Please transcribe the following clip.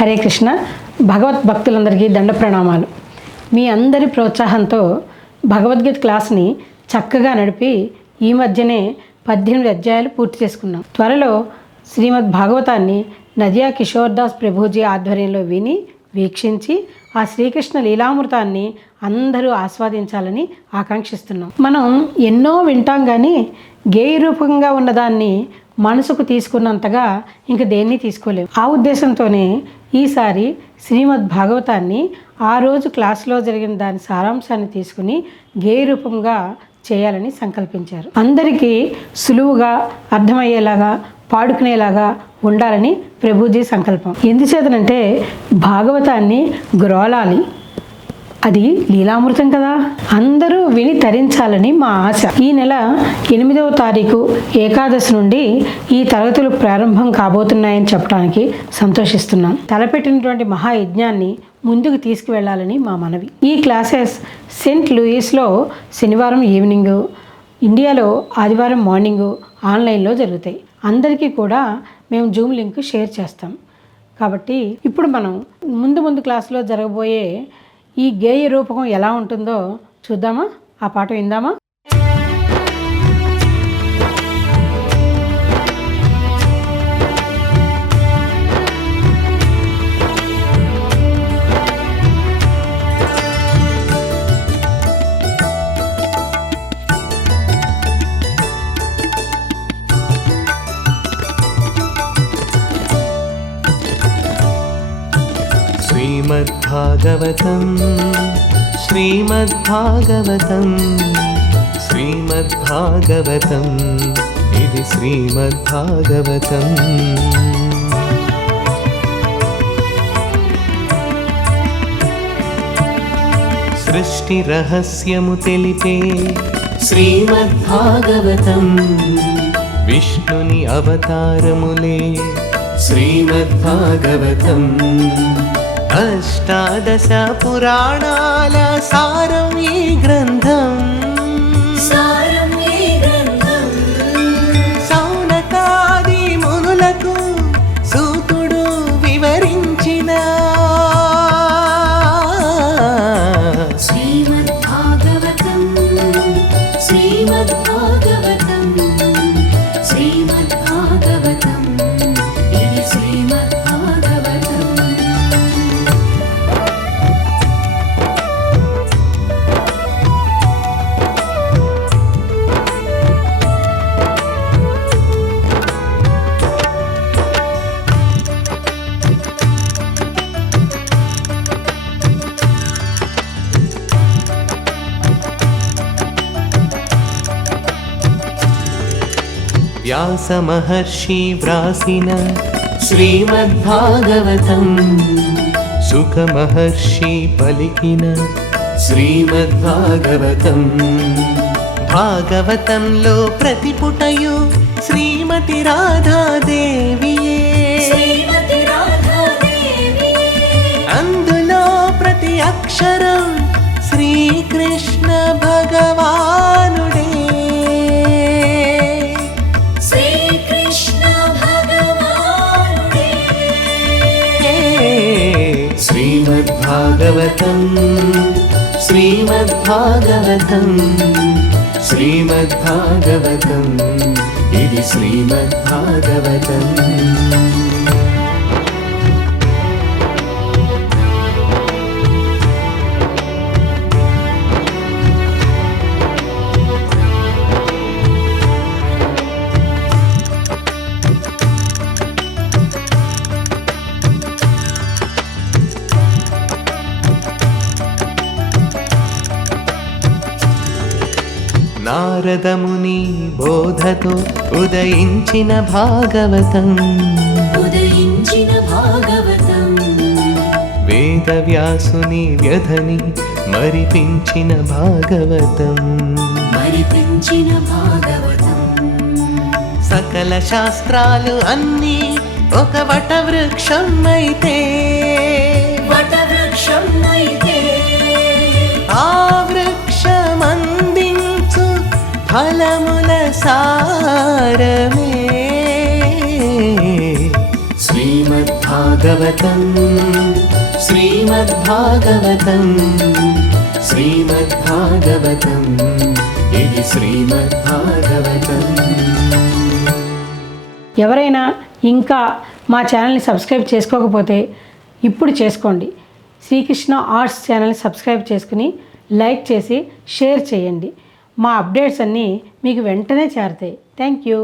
హరే కృష్ణ. భగవత్ భక్తులందరికీ దండ ప్రణామాలు. మీ అందరి ప్రోత్సాహంతో భగవద్గీత క్లాస్ని చక్కగా నడిపి ఈ మధ్యనే 18 అధ్యాయాలు పూర్తి చేసుకున్నాం. త్వరలో శ్రీమద్ భాగవతాన్ని నదియా కిషోర్దాస్ ప్రభుజీ ఆధ్వర్యంలో విని వీక్షించి ఆ శ్రీకృష్ణ లీలామృతాన్ని అందరూ ఆస్వాదించాలని ఆకాంక్షిస్తున్నాం. మనం ఎన్నో వింటాం కానీ గేయ రూపంగా ఉన్నదాన్ని మనసుకు తీసుకున్నంతగా ఇంక దేన్ని తీసుకోలేము. ఆ ఉద్దేశంతోనే ఈసారి శ్రీమద్ భాగవతాన్ని ఆ రోజు క్లాసులో జరిగిన దాని సారాంశాన్ని తీసుకుని గేయ రూపంగా చేయాలని సంకల్పించారు. అందరికీ సులువుగా అర్థమయ్యేలాగా పాడుకునేలాగా ఉండాలని ప్రభుజీ సంకల్పం. ఎందుచేతనంటే భాగవతాన్ని గ్రోలాలి, అది లీలామృతం కదా, అందరూ విని తరించాలని మా ఆశ. ఈ నెల 8వ తారీఖు ఏకాదశి నుండి ఈ తరగతులు ప్రారంభం కాబోతున్నాయని చెప్పడానికి సంతోషిస్తున్నాం. తలపెట్టినటువంటి మహాయజ్ఞాన్ని ముందుకు తీసుకువెళ్లాలని మా మనవి. ఈ క్లాసెస్ సెయింట్ లూయిస్లో శనివారం ఈవినింగు, ఇండియాలో ఆదివారం మార్నింగు ఆన్లైన్లో జరుగుతాయి. అందరికీ కూడా మేము జూమ్ లింక్ షేర్ చేస్తాం. కాబట్టి ఇప్పుడు మనం ముందు క్లాసులో జరగబోయే ఈ గేయ రూపకం ఎలా ఉంటుందో చూద్దామా? ఆ పాట విందామా? श्रीमद्भागवतं श्रीमद्भागवतं श्रीमद्भागवतं इति श्रीमद्भागवतम्। सृष्टिरहस्यमु तेलिपे श्रीमद्भागवतं, विष्णुनि अवतारमुले श्रीमद्भागवतं, अष्टादश पुराणाल सारं ई ग्रन्थं, सौनकादि मुनुలకు सूतुडु विवरिंచిన श्रीमद्भागवतं श्रीमद्भागवतं श्रीमद्भागवतं इति श्रीमद्भागवतम्। व्यासमहर्षि व्रासिन श्रीमद्भागवतं, सुखमहर्षि पलिकिन श्रीमद्भागवतं, भागवतंलो प्रतिपुटयु श्रीमति राधादेविये, అందులో ప్రతి అక్షరం శ్రీకృష్ణ భగవానుడే, श्रीमद्भागवतं श्रीमद्भागवतं श्रीमद्भागवतं इति श्रीमद्भागवतम्। నారదముని బోధతో ఉదయించిన భాగవతం, వేదవ్యాసుని వ్యధని మరిపించిన భాగవతం, సకల శాస్త్రాలు అన్నీ ఒక వటవృక్షం అయితే, ఆ వృక్షమందించు ఫలముల సారమే శ్రీమద్భాగవతం భాగవతం శ్రీమద్భాగవతం శ్రీమద్భాగవతం ఇది శ్రీమద్భాగవతం. ఎవరైనా ఇంకా మా ఛానల్ని సబ్స్క్రైబ్ చేసుకోకపోతే ఇప్పుడు చేసుకోండి. శ్రీకృష్ణ ఆర్ట్స్ ఛానల్ని సబ్స్క్రైబ్ చేసుకుని లైక్ చేసి షేర్ చేయండి. మా అప్డేట్స్ అన్నీ మీకు వెంటనే చేరుతాయి. Thank you.